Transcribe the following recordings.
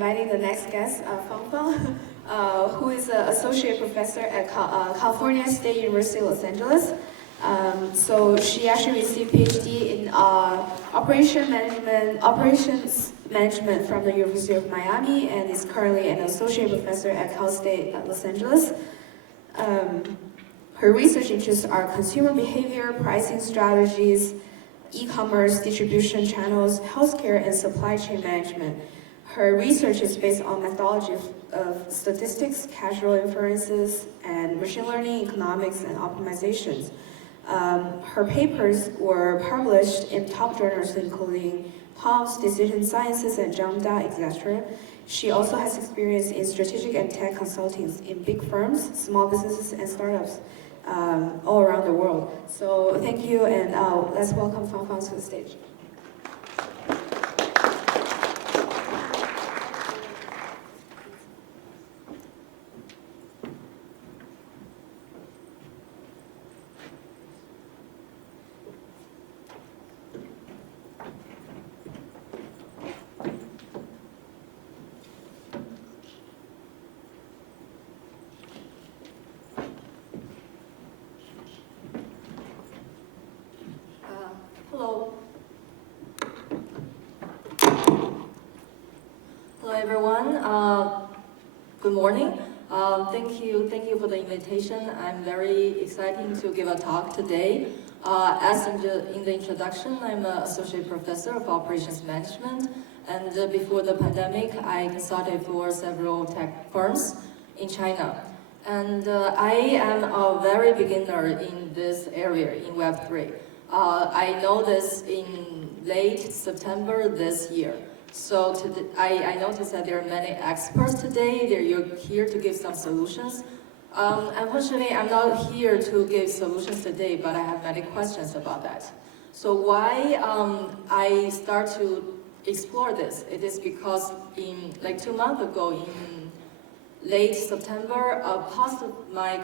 inviting the next guest, Fang Fang, who is an associate professor at California State University, Los Angeles. So she actually received PhD in operations management from the University of Miami and is currently an associate professor at Cal State Los Angeles. Her research interests are consumer behavior, pricing strategies, e-commerce, distribution channels, healthcare, and supply chain management. Her research is based on methodology of statistics, causal inferences, and machine learning, economics, and optimizations. Her papers were published in top journals including POMS, Decision Sciences, and JAMDA, etc. She also has experience in strategic and tech consulting in big firms, small businesses, and startups all around the world. So thank you, and let's welcome Fang Fang to the stage. Hello. Hello, everyone. Good morning. Thank you for the invitation. I'm very excited to give a talk today. As in the introduction, I'm an associate professor of operations management, and before the pandemic, I consulted for several tech firms in China. And I am a very beginner in this area, in Web3. I know this in late September this year. So I noticed that there are many experts today. You're here to give some solutions. Unfortunately, I'm not here to give solutions today, but I have many questions about that. So why I start to explore this? It is because in like 2 months ago, in late September, my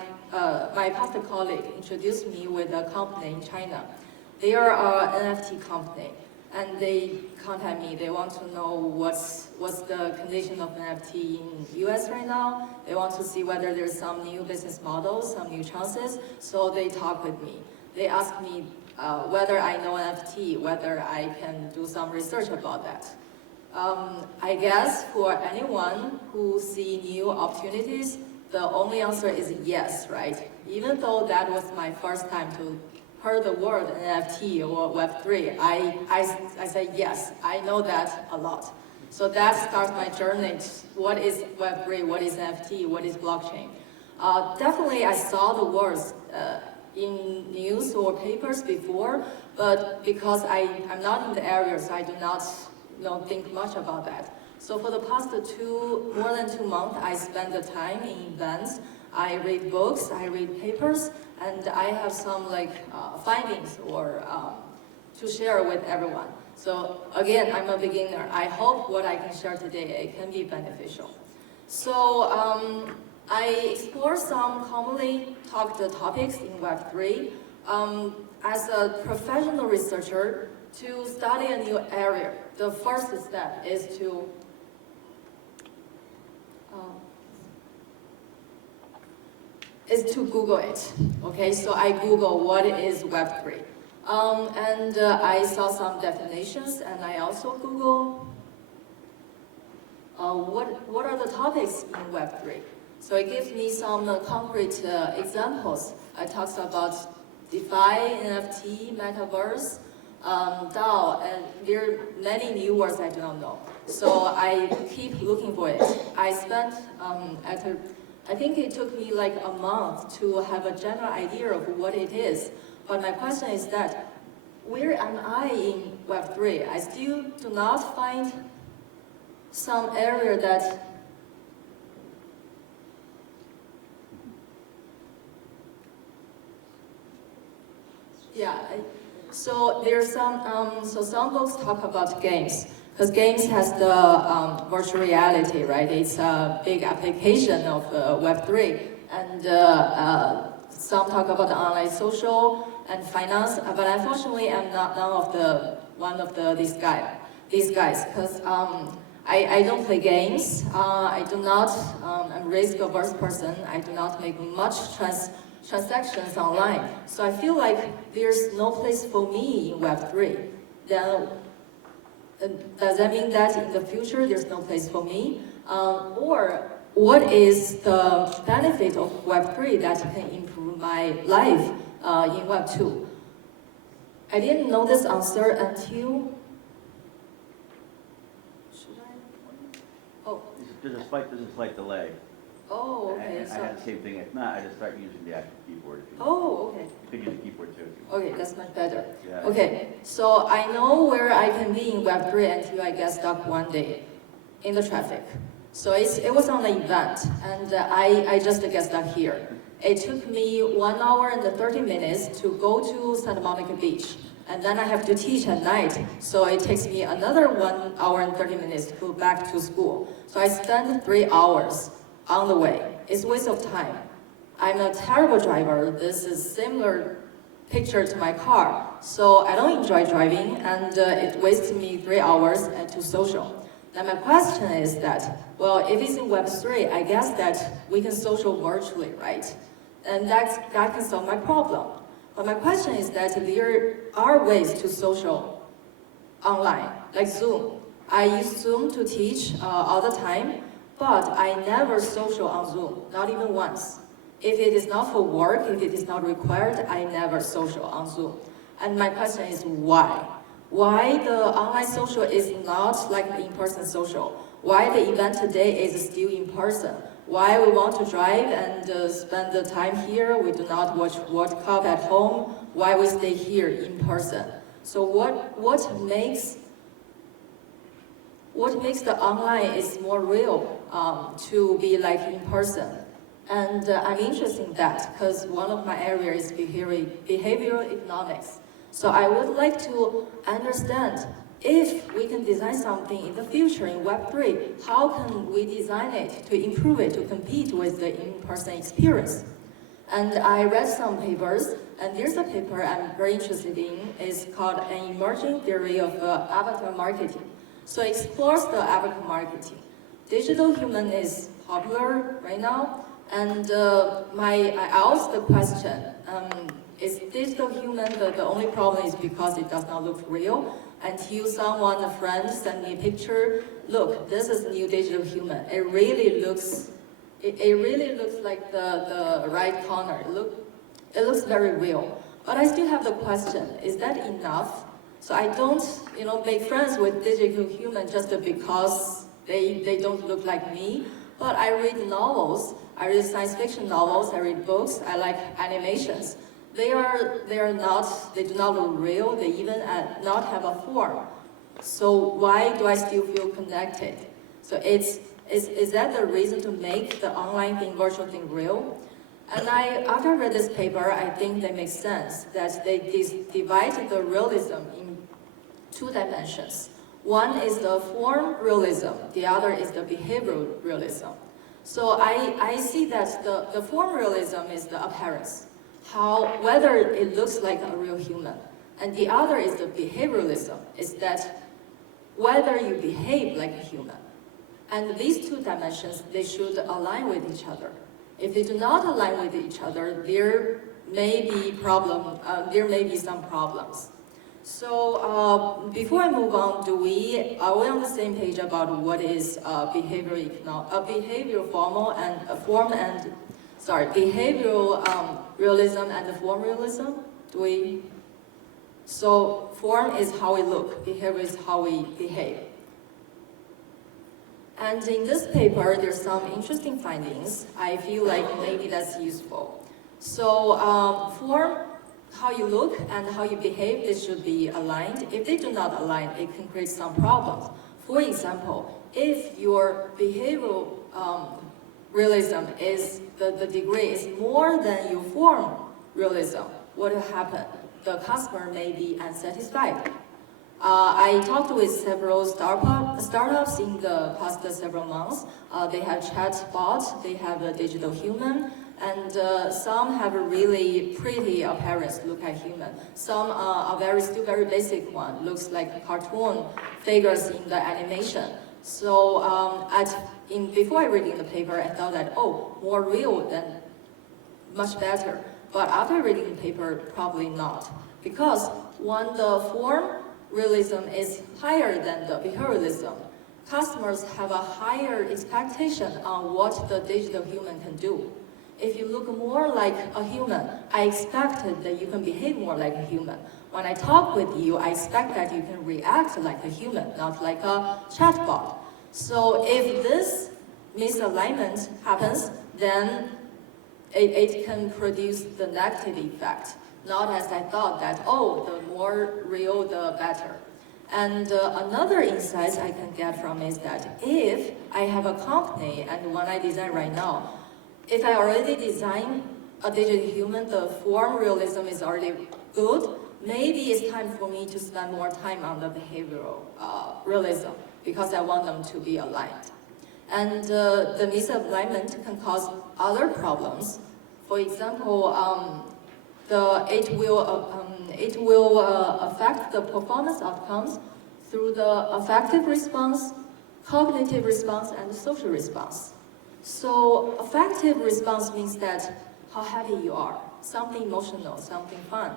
past colleague introduced me with a company in China. They are an NFT company, and they contact me. They want to know what's the condition of NFT in US right now. They want to see whether there's some new business models, some new chances. So they talk with me. They ask me whether I know NFT, whether I can do some research about that. I guess for anyone who see new opportunities, the only answer is yes, right? Even though that was my first time to heard the word NFT or Web3, I say yes, I know that a lot. So that starts my journey. What is Web3, what is NFT, what is blockchain? Definitely I saw the words in news or papers before, but because I'm not in the area, so I do not think much about that. So for the past more than 2 months, I spend the time in events. I read books, I read papers, and I have some findings or to share with everyone. So again, I'm a beginner. I hope what I can share today can be beneficial. So I explore some commonly talked topics in Web3. As a professional researcher, to study a new area, the first step is to Google it. Okay, so I Google what is Web3. And I saw some definitions, and I also Google what are the topics in Web3. So it gives me some concrete examples. I talked about DeFi, NFT, Metaverse, DAO, and there are many new words I do not know. So I keep looking for it. I spent, I think it took me like a month to have a general idea of what it is. But my question is that, where am I in Web3? I still do not find some area that so there's some books talk about games, because games has the virtual reality, right? It's a big application of Web3, and some talk about the online social and finance, but unfortunately I'm not one of these guys, because I don't play games. I do not, I'm a risk-averse person. I do not make much transactions online. So I feel like there's no place for me in Web3. Then, does that mean that in the future there's no place for me? Or what is the benefit of Web3 that can improve my life in Web2? I didn't know this answer until... Should I? Oh. There's a slight delay. Oh, okay. I had the same thing. If not, I just start using the actual keyboard. Oh, okay. You can use the keyboard too. Okay, that's much better. Yeah. Okay, so I know where I can be in Web3 until I get stuck one day in the traffic. So it was on an event, and I just get stuck here. It took me 1 hour and 30 minutes to go to Santa Monica Beach, and then I have to teach at night, so it takes me another 1 hour and 30 minutes to go back to school. So I spent 3 hours on the way. It's a waste of time. I'm a terrible driver. This is similar picture to my car. So I don't enjoy driving, and it wastes me 3 hours to social. Now my question is that, well, if it's in Web3, I guess that we can social virtually, right? And that can solve my problem. But my question is that there are ways to social online, like Zoom. I use Zoom to teach all the time, but I never social on Zoom, not even once. If it is not for work, if it is not required, I never social on Zoom. And my question is why? Why the online social is not like the in-person social? Why the event today is still in person? Why we want to drive and spend the time here? We do not watch World Cup at home. Why we stay here in person? So what makes the online is more real to be like in person? And I'm interested in that because one of my areas is behavioral economics. So I would like to understand if we can design something in the future in Web3, how can we design it to improve it, to compete with the in-person experience? And I read some papers, and there's a paper I'm very interested in. It's called An Emerging Theory of Avatar Marketing. So it explores the avatar marketing. Digital human is popular right now, and I asked the question, is digital human the only problem is because it does not look real? Until someone, a friend, sent me a picture, look, this is new digital human. It really looks like the right corner. It looks very real. But I still have the question, is that enough? So I don't, make friends with digital human just because they don't look like me. But I read novels, I read science fiction novels, I read books, I like animations. They do not look real, they even not have a form. So why do I still feel connected? So is that the reason to make the online thing, virtual thing real? And after I read this paper, I think that makes sense, that they divide the realism in 2 dimensions. One is the form realism, the other is the behavioral realism. So I see that the form realism is the appearance, whether it looks like a real human. And the other is the behavioralism, is that whether you behave like a human. And these 2 dimensions, they should align with each other. If they do not align with each other, there may be some problems. So befor I move on, are we on the same page about what is behavioral realism and the form realism? So form is how we look, behavior is how we behave. And in this paper, there's some interesting findings. I feel like maybe that's useful. So form, how you look and how you behave, this should be aligned. If they do not align, it can create some problems. For example, if your behavioral realism is, the degree is more than your form realism, what will happen? The customer may be unsatisfied. I talked with several startups in the past several months. They have chatbots, they have a digital human, and some have a really pretty appearance, look like human. Some are still very basic one, looks like cartoon figures in the animation. So before I reading the paper, I thought that, oh, more real than much better. But after reading the paper, probably not. Because when the form realism is higher than the behavioralism, customers have a higher expectation on what the digital human can do. If you look more like a human, I expected that you can behave more like a human. When I talk with you, I expect that you can react like a human, not like a chatbot. So if this misalignment happens, then it can produce the negative effect. Not as I thought that, oh, the more real, the better. And another insight I can get from is that if I have a company, and when I design right now, if I already design a digital human, the form realism is already good, maybe it's time for me to spend more time on the behavioral realism, because I want them to be aligned. And the misalignment can cause other problems. For example, it will affect the performance outcomes through the affective response, cognitive response, and social response. So affective response means that how happy you are, something emotional, something fun.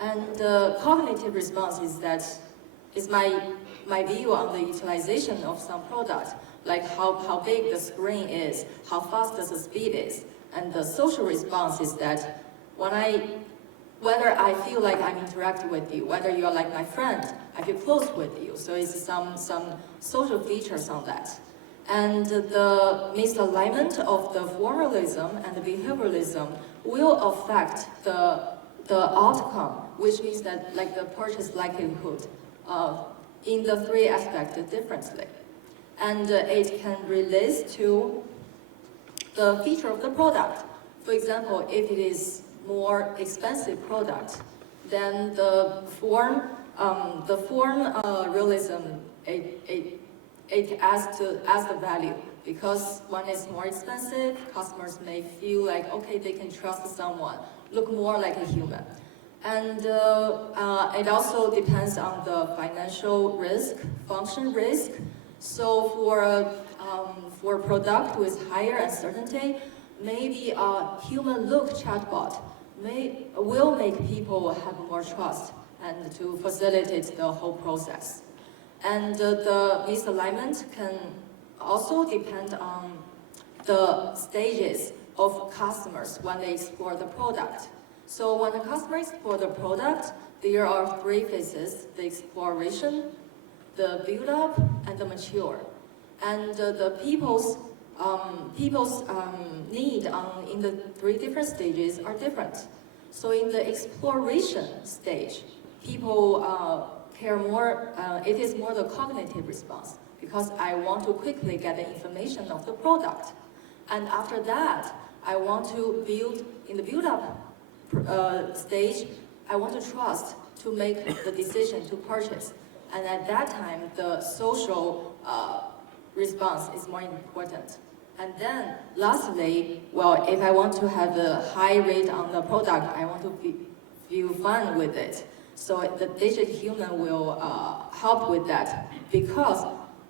And cognitive response is my view on the utilization of some product, like how big the screen is, how fast the speed is. And the social response is that whether I feel like I'm interacting with you, whether you're like my friend, I feel close with you. So it's some social features on that. And the misalignment of the formalism and the behavioralism will affect the outcome, which means that like the purchase likelihood in the three aspects differently. And it can relate to the feature of the product. For example, if it is more expensive product, then the form realism, it adds the value, because when it's more expensive, customers may feel like, okay, they can trust someone, look more like a human. And it also depends on the financial risk, function risk. So for a product with higher uncertainty, maybe a human look chatbot will make people have more trust and to facilitate the whole process. And the misalignment can also depend on the stages of customers when they explore the product. So when the customer explores the product, there are three phases: the exploration, the build-up, and the mature. And the people's need in the three different stages are different. So in the exploration stage, people care more, it is more the cognitive response, because I want to quickly get the information of the product. And after that, I want to build, in the build-up stage, I want to trust to make the decision to purchase. And at that time, the social response is more important. And then, lastly, well, if I want to have a high rate on the product, I want to feel fun with it. So the digital human will help with that, because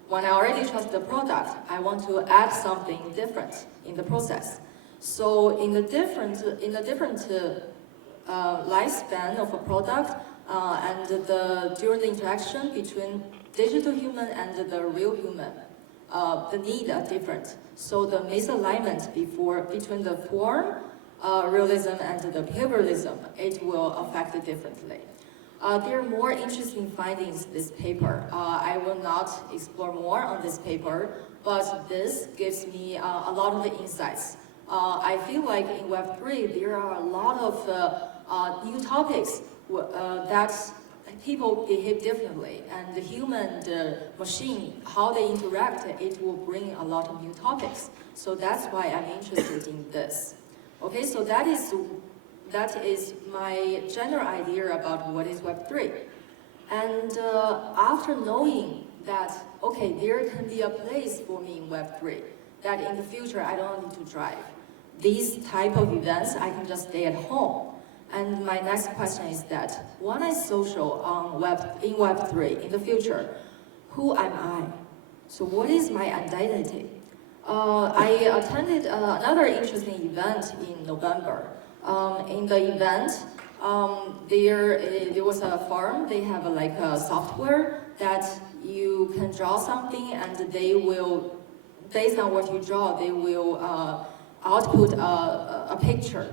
when I already trust the product, I want to add something different in the process. So in the different lifespan of a product and during the interaction between digital human and the real human, the needs are different. So the misalignment between the form realism and the behavioralism, it will affect it differently. There are more interesting findings in this paper. I will not explore more on this paper, but this gives me a lot of the insights. I feel like in Web3 there are a lot of new topics that people behave differently, and the human, the machine, how they interact, it will bring a lot of new topics. So that's why I'm interested in this. Okay, so that is my general idea about what is Web3. And after knowing that, okay, there can be a place for me in Web3, that in the future I don't need to drive. These type of events, I can just stay at home. And my next question is that, when I social in Web3 in the future, who am I? So what is my identity? I attended another interesting event in November. In the event, there was a farm. They have like a software that you can draw something, and they will, based on what you draw, they will output a picture.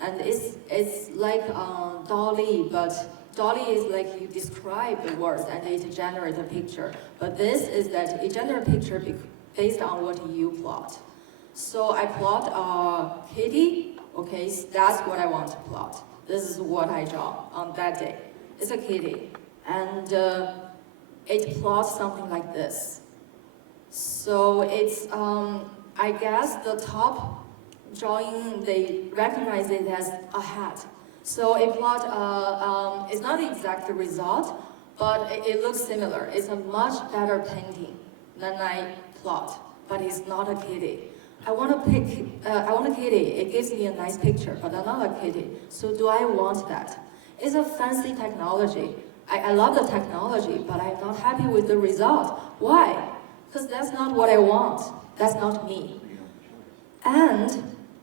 And it's like Dolly, but Dolly is like you describe the words and it generates a picture. But this is that it generates a picture based on what you plot. So I plot a kitty. Okay, so that's what I want to plot. This is what I draw on that day. It's a kitty, and it plots something like this. So it's, I guess the top drawing, they recognize it as a hat. So it plot, it's not the exact result, but it looks similar. It's a much better painting than I plot, but it's not a kitty. I want a kitty. It gives me a nice picture, but not a kitty. So do I want that? It's a fancy technology. I love the technology, but I'm not happy with the result. Why? Because that's not what I want. That's not me. And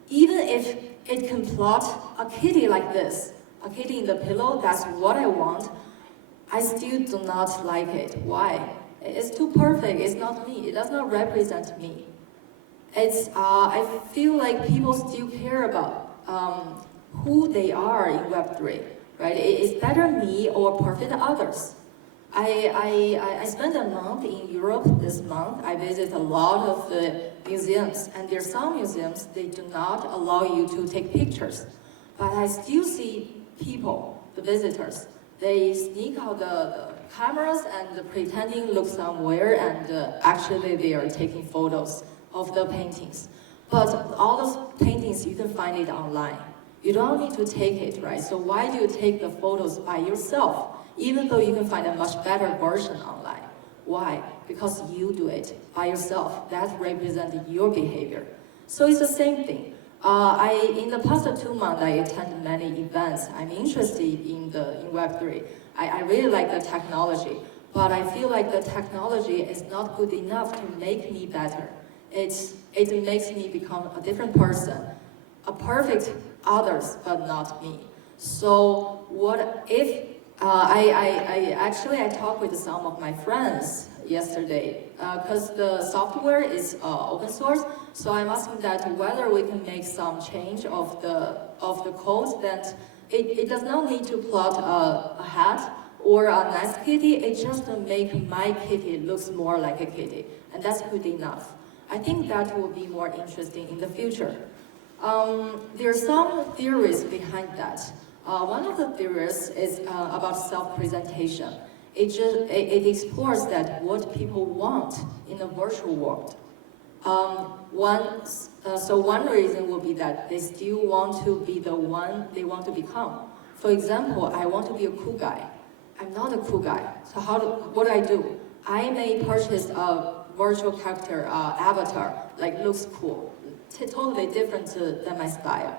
even if it can plot a kitty like this, a kitty in the pillow, that's what I want, I still do not like it. Why? It's too perfect. It's not me. It does not represent me. It's, I feel like people still care about who they are in Web3, right? It's better me or perfect others. I spent a month in Europe this month. I visit a lot of the museums, and there are some museums, they do not allow you to take pictures. But I still see people, the visitors, they sneak out the cameras and pretending look somewhere, and actually they are taking photos of the paintings. But all those paintings, you can find it online. You don't need to take it, right? So why do you take the photos by yourself, even though you can find a much better version online? Why? Because you do it by yourself. That represents your behavior. So it's the same thing. In the past 2 months, I attended many events. I'm interested in Web3. I really like the technology, but I feel like the technology is not good enough to make me better. It makes me become a different person, a perfect others, but not me. So what if, I talked with some of my friends yesterday, because the software is open source, so I'm asking that whether we can make some change of the code that it does not need to plot a hat or a nice kitty, it just make my kitty looks more like a kitty, and that's good enough. I think that will be more interesting in the future. There are some theories behind that. One of the theories is about self-presentation. It explores that what people want in a virtual world. One reason will be that they still want to be the one they want to become. For example, I want to be a cool guy. I'm not a cool guy. So what do I do? I may purchase a virtual character avatar, like looks cool, totally different than my style.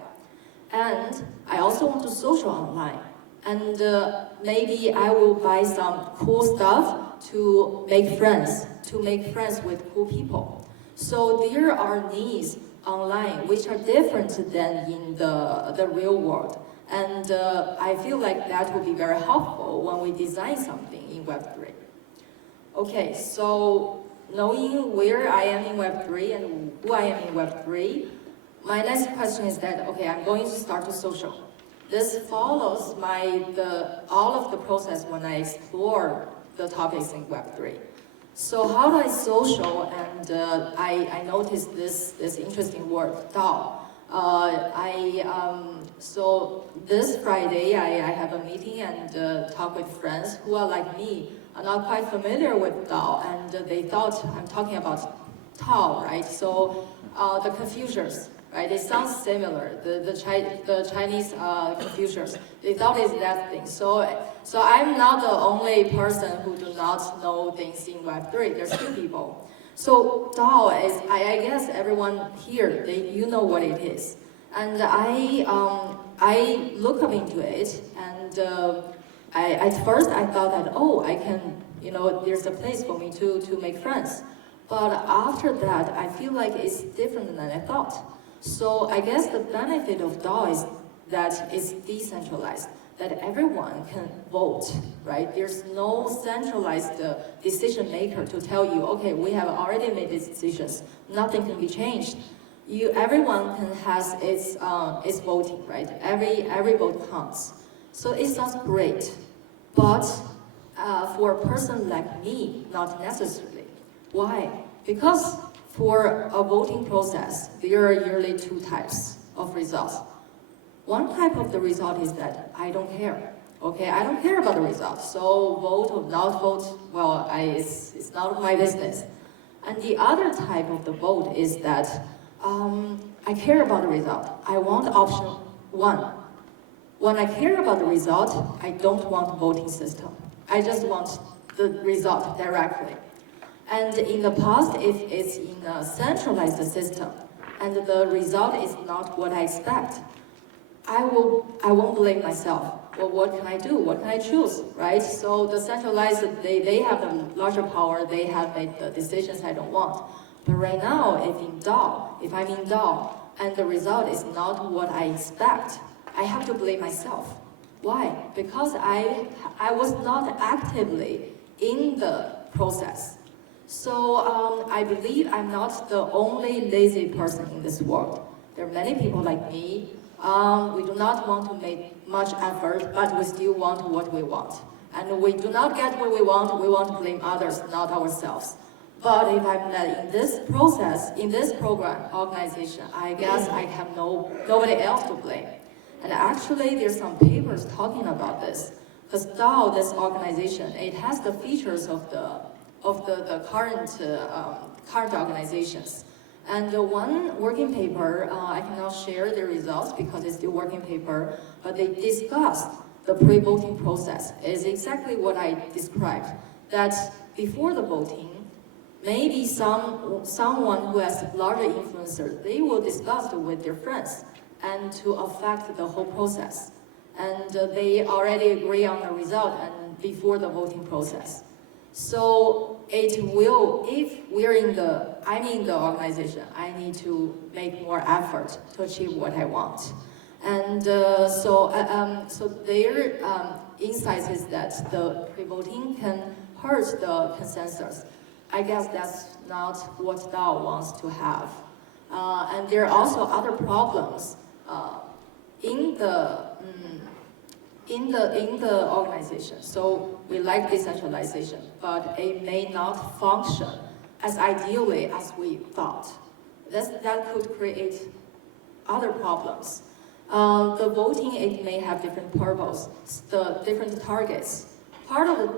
And I also want to social online. And maybe I will buy some cool stuff to make friends with cool people. So there are needs online which are different than in the real world. And I feel like that will be very helpful when we design something in Web3. Okay, so knowing where I am in Web3 and who I am in Web3, my next question is that, okay, I'm going to start with social. This follows all of the process when I explore the topics in Web3. So how do I social? And I noticed this interesting word, DAO. So this Friday, I have a meeting and talk with friends who are like me, are not quite familiar with DAO, and they thought I'm talking about Tao, right? So the Confucius, right? It sounds similar. The Chinese Confucius, they thought it's that thing. So I'm not the only person who do not know things in Web3. There's two people. So DAO is, I guess everyone here, you know what it is. And I look up into it, and at first I thought that, oh, I can, there's a place for me to make friends. But after that, I feel like it's different than I thought. So I guess the benefit of DAO is that it's decentralized, that everyone can vote, right? There's no centralized decision maker to tell you, okay, we have already made these decisions, nothing can be changed. Everyone has its voting, right? Every vote counts. So it sounds great, but for a person like me, not necessarily. Why? Because for a voting process, there are usually two types of results. One type of the result is that I don't care. Okay, I don't care about the result. So vote or not vote, well, it's not my business. And the other type of the vote is that I care about the result. I want option one. When I care about the result, I don't want voting system. I just want the result directly. And in the past, if it's in a centralized system and the result is not what I expect, I won't blame myself. Well, what can I do? What can I choose, right? So the centralized, they have the larger power, they have made the decisions I don't want. But right now, if I'm in DAO, and the result is not what I expect, I have to blame myself. Why? Because I was not actively in the process. So I believe I'm not the only lazy person in this world. There are many people like me. We do not want to make much effort, but we still want what we want. And we do not get what we want to blame others, not ourselves. But if I'm not in this process, in this program, organization, I guess I have nobody else to blame. And actually, there's some papers talking about this. Because DAO, this organization, it has the features of the current organizations. And the one working paper, I cannot share the results because it's still working paper, but they discussed the pre-voting process. It's exactly what I described, that before the voting, maybe someone who has larger influencer, they will discuss it with their friends and to affect the whole process. And they already agree on the result and before the voting process. So it will, if I'm in the organization, I need to make more effort to achieve what I want. And so their insight is that the pre-voting can hurt the consensus. I guess that's not what DAO wants to have. And there are also other problems in the organization. So we like decentralization, but it may not function as ideally as we thought. That could create other problems. The voting, it may have different purposes, the different targets.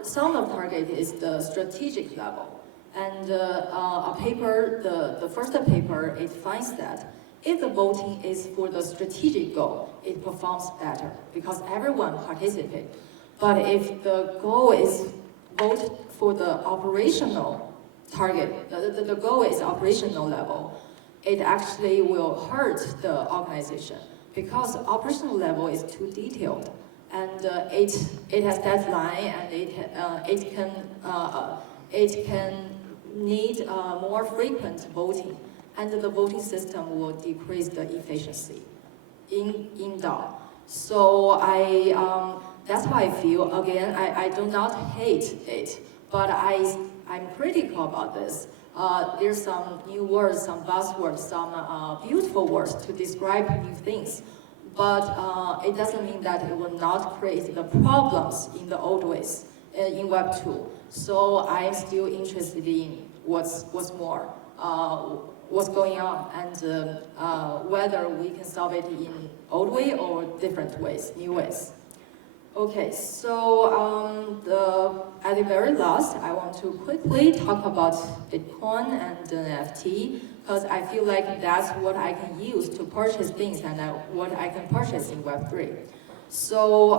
Some of the target is the strategic level. And the first paper, it finds that if the voting is for the strategic goal, it performs better because everyone participates. But if the goal is vote for the operational target, the goal is operational level, it actually will hurt the organization because operational level is too detailed and it has deadline and it can need more frequent voting. And the voting system will decrease the efficiency in DAO. So that's how I feel. Again, I do not hate it, but I'm critical about this. There's some new words, some buzzwords, some beautiful words to describe new things. But it doesn't mean that it will not create the problems in the old ways in Web 2. So I'm still interested in what's more. What's going on and whether we can solve it in old way or different ways, new ways. Okay, so at the very last, I want to quickly talk about Bitcoin and NFT because I feel like that's what I can use to purchase things and what I can purchase in Web3. So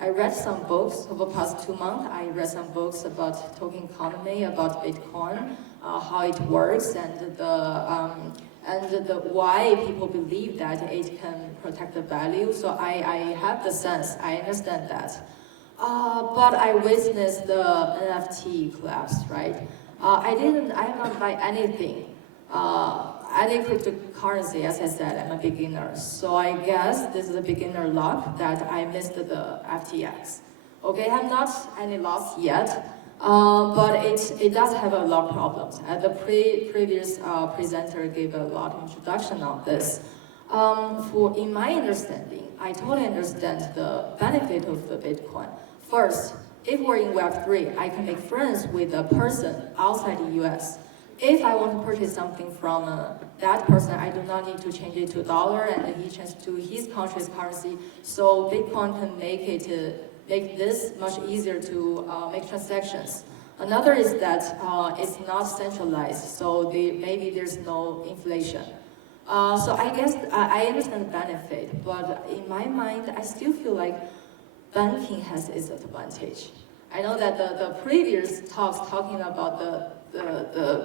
I read some books over the past 2 months. I read some books about token economy, about Bitcoin, how it works, and the why people believe that it can protect the value. So I have the sense, I understand that. But I witnessed the NFT collapse, right? I have not buy anything. Any cryptocurrency, as I said, I'm a beginner. So I guess this is a beginner luck that I missed the FTX. Okay, I have not any loss yet, but it does have a lot of problems. The previous presenter gave a lot of introduction on this. In my understanding, I totally understand the benefit of the Bitcoin. First, if we're in Web3, I can make friends with a person outside the US. If I want to purchase something from that person, I do not need to change it to dollar and he changes to his country's currency. So Bitcoin can make this much easier to make transactions. Another is that it's not centralized, so maybe there's no inflation. So I guess I understand the benefit, but in my mind, I still feel like banking has its advantage. I know that the previous talks talking about the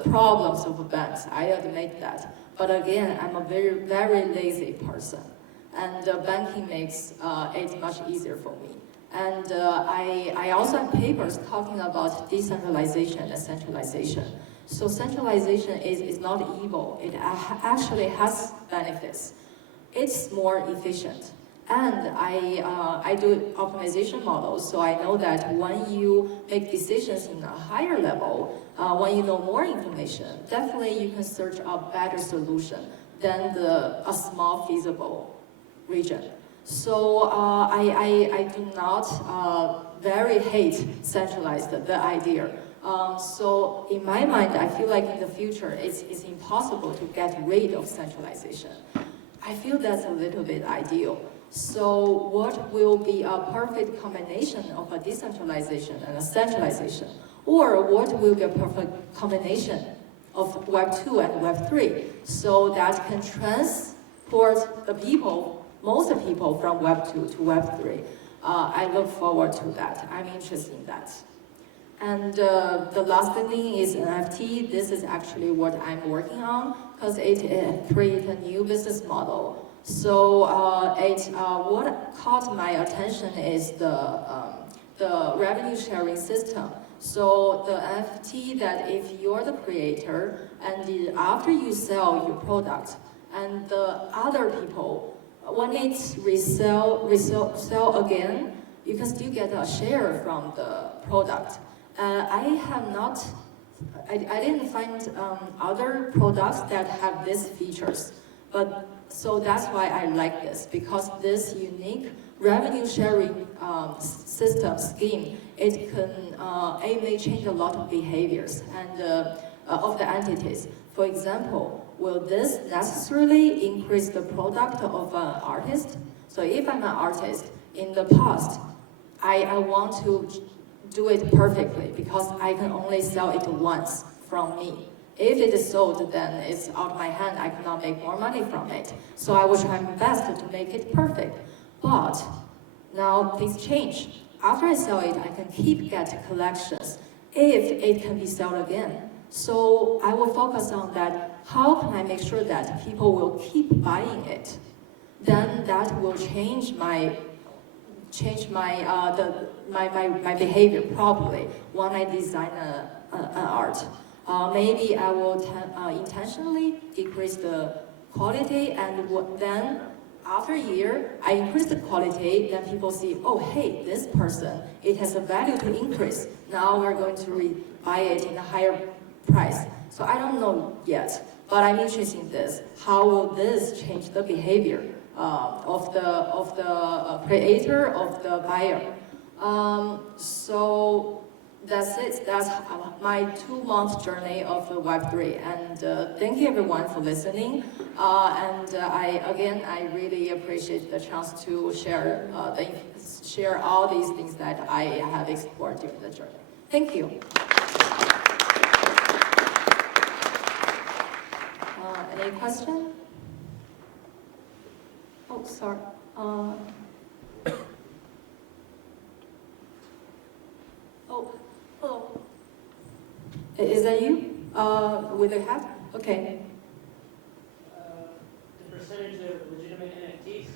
problems of banks, I admit that. But again, I'm a very lazy person. And banking makes it much easier for me. And I also have papers talking about decentralization and centralization. So centralization is not evil. It actually has benefits. It's more efficient. And I do optimization models, so I know that when you make decisions in a higher level, when you know more information, definitely you can search a better solution than a small feasible region. So I do not very hate centralized the idea. So in my mind, I feel like in the future, it's impossible to get rid of centralization. I feel that's a little bit ideal. So what will be a perfect combination of a decentralization and a centralization? Or what will be a perfect combination of Web 2 and Web 3 so that can transport the people, most people from Web 2 to Web 3? I look forward to that. I'm interested in that. And the last thing is NFT. This is actually what I'm working on because it creates a new business model. So what caught my attention is the revenue sharing system. So the NFT that if you're the creator and after you sell your product and the other people, when it's sell again, you can still get a share from the product. I didn't find other products that have these features, but so that's why I like this, because this unique revenue sharing system scheme, it may change a lot of behaviors and of the entities. For example, will this necessarily increase the product of an artist? So if I'm an artist, in the past, I want to do it perfectly because I can only sell it once from me. If it is sold, then it's out of my hand. I cannot make more money from it. So I will try my best to make it perfect. But now things change. After I sell it, I can keep getting collections if it can be sold again. So I will focus on that. How can I make sure that people will keep buying it? Then that will change my behavior probably when I design an art. Maybe I will intentionally decrease the quality, and then after a year, I increase the quality, then people see, oh, hey, this person, it has a value to increase. Now we're going to buy it in a higher price. So I don't know yet, but I'm interested in this. How will this change the behavior of the creator, of the buyer? So that's it. That's my 2-month journey of the Web3. And thank you everyone for listening. I really appreciate the chance to share all these things that I have explored during the journey. Thank you. Any question? Oh, sorry. Hello. Is that you? With a hat? Okay. The percentage of legitimate NFTs?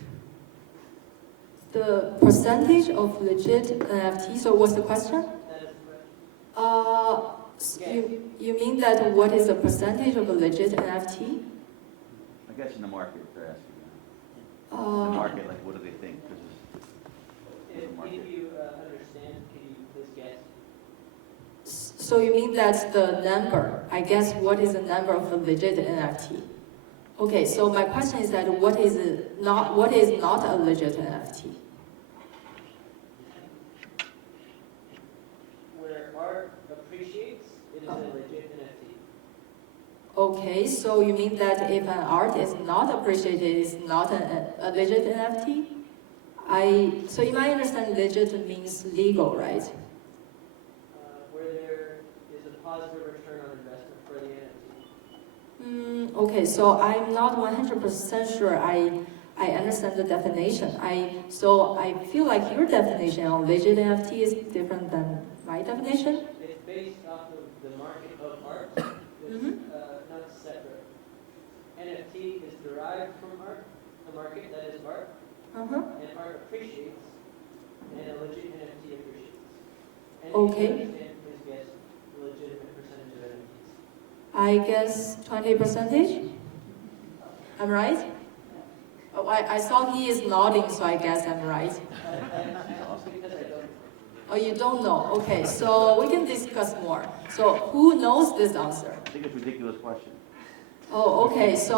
The percentage of legit NFTs, so what's the question? That is correct. You mean that what is the percentage of a legit NFT? I guess in the market, they're asking. In the Uh, market, like, what do they think? 'Cause If you understand, can you please guess? so you mean that's the number? I guess what is the number of a legit NFT? Okay, so my question is that what is not a legit NFT? Where art appreciates, it is a legit NFT. Okay, so you mean that if an art is not appreciated, it's not a legit NFT? So in my understanding, legit means legal, right? Where there is a positive return on investment for the NFT. Okay, so I'm not 100% sure I understand the definition. So I feel like your definition on legit NFT is different than my definition. It's based off of the market of art. It's not separate. NFT is derived from art, the market that is art, Uh-huh. and art appreciates, and a legit NFT appreciates. And Okay. if you understand, please guess the legitimate percentage of NFTs. I guess 20%? I'm right? Oh, I saw he is nodding, so I guess I'm right. Because I don't. Oh, you don't know? Okay, so we can discuss more. So who knows this answer? I think it's a ridiculous question. Oh, okay, so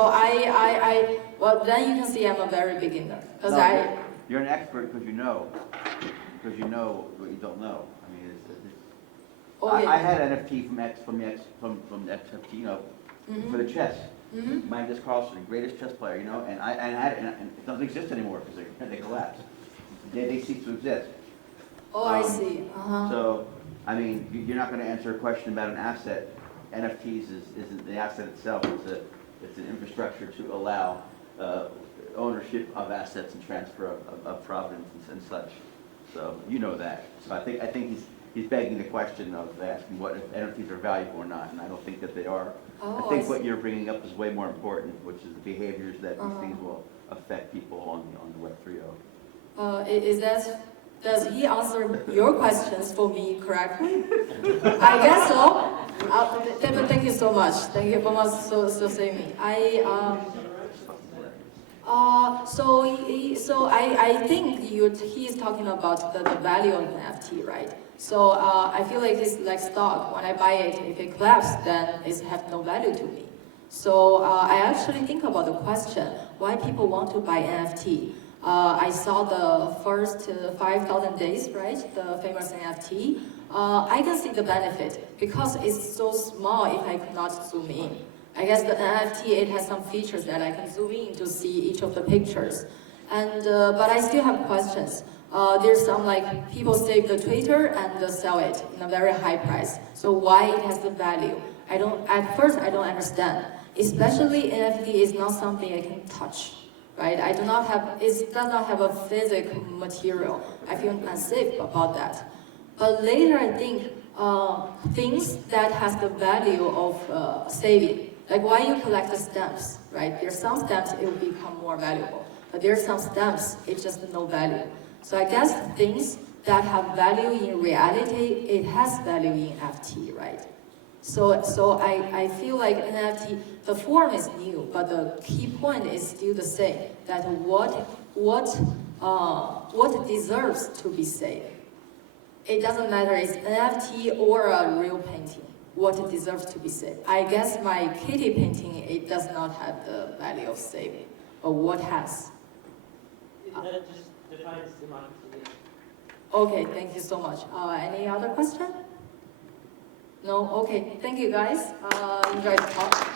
well, then you can see I'm a very beginner. Because No, you're an expert because you know what you don't know. I mean, okay. I had NFT from XFT, you know, for the chess. Magnus Carlsen, the greatest chess player, you know, and it doesn't exist anymore because they collapsed. They cease to exist. Oh, I see. So, I mean, you're not going to answer a question about an asset. NFTs isn't the asset itself. It's an infrastructure to allow ownership of assets and transfer of provenance and such. So you know that. So I think he's begging the question of asking what if NFTs are valuable or not, and I don't think that they are. Oh, I think what you're bringing up is way more important, which is the behaviors that these things will affect people on the Web 3.0. Does he answer your questions for me correctly? I guess so. David, thank you so much. Thank you for much so saying me. I think he is talking about the value of an NFT, right? So I feel like it's like stock. When I buy it, if it collapses, then it has no value to me. So I actually think about the question, why people want to buy NFT. I saw the first 5,000 days, right? The famous NFT. I can see the benefit because it's so small if I could not zoom in. I guess the NFT, it has some features that I can zoom in to see each of the pictures. And, but I still have questions. There's some like people save the Twitter and sell it in a very high price. So why it has the value? At first I don't understand. Especially NFT is not something I can touch. Right? It does not have a physical material. I feel unsafe about that. But later I think things that has the value of saving, like why you collect the stamps, right? There's some stamps it will become more valuable, but there's some stamps it's just no value. So I guess things that have value in reality, it has value in NFT, right? So I feel like NFT, the form is new, but the key point is still the same, that what deserves to be saved. It doesn't matter if it's NFT or a real painting, what deserves to be saved. I guess my kitty painting, it does not have the value of saving, but what has? That just defines democracy. Okay, thank you so much. Any other question? No? Okay, thank you guys. Enjoy the talk.